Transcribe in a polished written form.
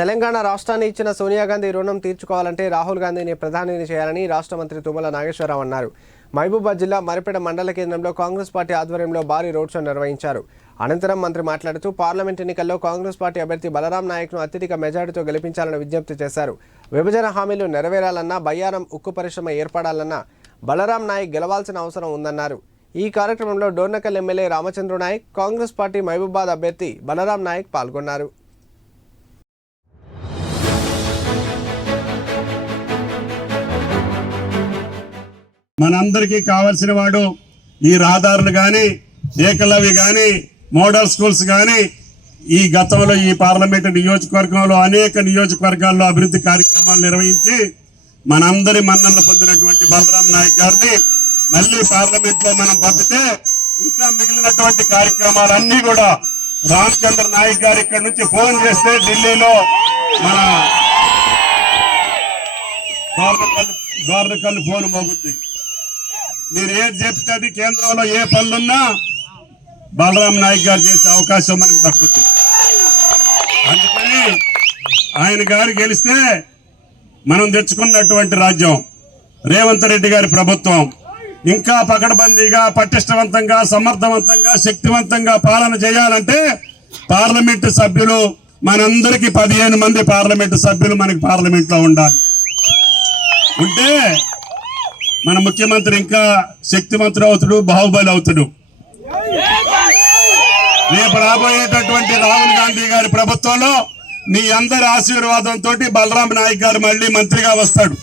తెలంగాణ రాష్ట్రాన్ని ఇచ్చిన సోనియా గాంధీ రుణం తీర్చుకోవాలంటే రాహుల్ గాంధీని ప్రధానిని చేయాలని రాష్ట్ర మంత్రి తుమ్మల నాగేశ్వరరావు అన్నారు. మహబూబాబాద్ జిల్లా మరిపేట మండల కేంద్రంలో కాంగ్రెస్ పార్టీ ఆధ్వర్యంలో భారీ రోడ్ షో నిర్వహించారు. అనంతరం మంత్రి మాట్లాడుతూ పార్లమెంట్ ఎన్నికల్లో కాంగ్రెస్ పార్టీ అభ్యర్థి బలరాం నాయక్ను అత్యధిక మెజార్టీతో గెలిపించాలని విజ్ఞప్తి చేశారు. విభజన హామీలు నెరవేరాలన్నా, బయ్యారం ఉక్కు పరిశ్రమ ఏర్పడాలన్నా బలరాం నాయక్ గెలవాల్సిన అవసరం ఉందన్నారు. ఈ కార్యక్రమంలో డోర్నకల్ ఎమ్మెల్యే రామచంద్ర నాయక్, కాంగ్రెస్ పార్టీ మహబూబాబాద్ అభ్యర్థి బలరాం నాయక్ పాల్గొన్నారు. మనందరికీ కావలసిన వాడు ఈ రహదారులు కానీ, ఏకలవ్య కానీ, మోడల్ స్కూల్స్ కానీ, ఈ గతంలో ఈ పార్లమెంట్ నియోజకవర్గంలో అనేక నియోజకవర్గాల్లో అభివృద్ధి కార్యక్రమాలు నిర్వహించి మనందరి మన్ననలు పొందినటువంటి బలరాం నాయక్ గారిని మళ్ళీ పార్లమెంట్ లో మనం పంపితే ఇంకా మిగిలినటువంటి కార్యక్రమాలన్నీ కూడా రామచంద్ర నాయక్ గారు ఇక్కడ నుంచి ఫోన్ చేస్తే ఢిల్లీలో మన గవర్నర్ ఫోన్ మోగుద్ది. మీరు ఏది చెప్తే అది కేంద్రంలో ఏ పనులున్నా బలరాం నాయక్ గారు చేసే అవకాశం మనకు దక్కుతుంది. అందుకని ఆయన గారు గెలిస్తే మనం తెచ్చుకున్నటువంటి రాజ్యం రేవంత్ రెడ్డి గారి ప్రభుత్వం ఇంకా పకడ్బందీగా, పటిష్టవంతంగా, సమర్థవంతంగా, శక్తివంతంగా పాలన చేయాలంటే పార్లమెంటు సభ్యులు మనందరికీ 15 మంది పార్లమెంటు సభ్యులు మనకి పార్లమెంట్లో ఉండాలి. ఉంటే మన ముఖ్యమంత్రి ఇంకా శక్తివంతుడు అవుతాడు, బాహుబలి అవుతాడు. రేపు రాబోయేటటువంటి రాహుల్ గాంధీ గారి ప్రభుత్వంలో మీ అందరి ఆశీర్వాదంతో బలరాం నాయక్ గారు మళ్ళీ మంత్రిగా వస్తాడు.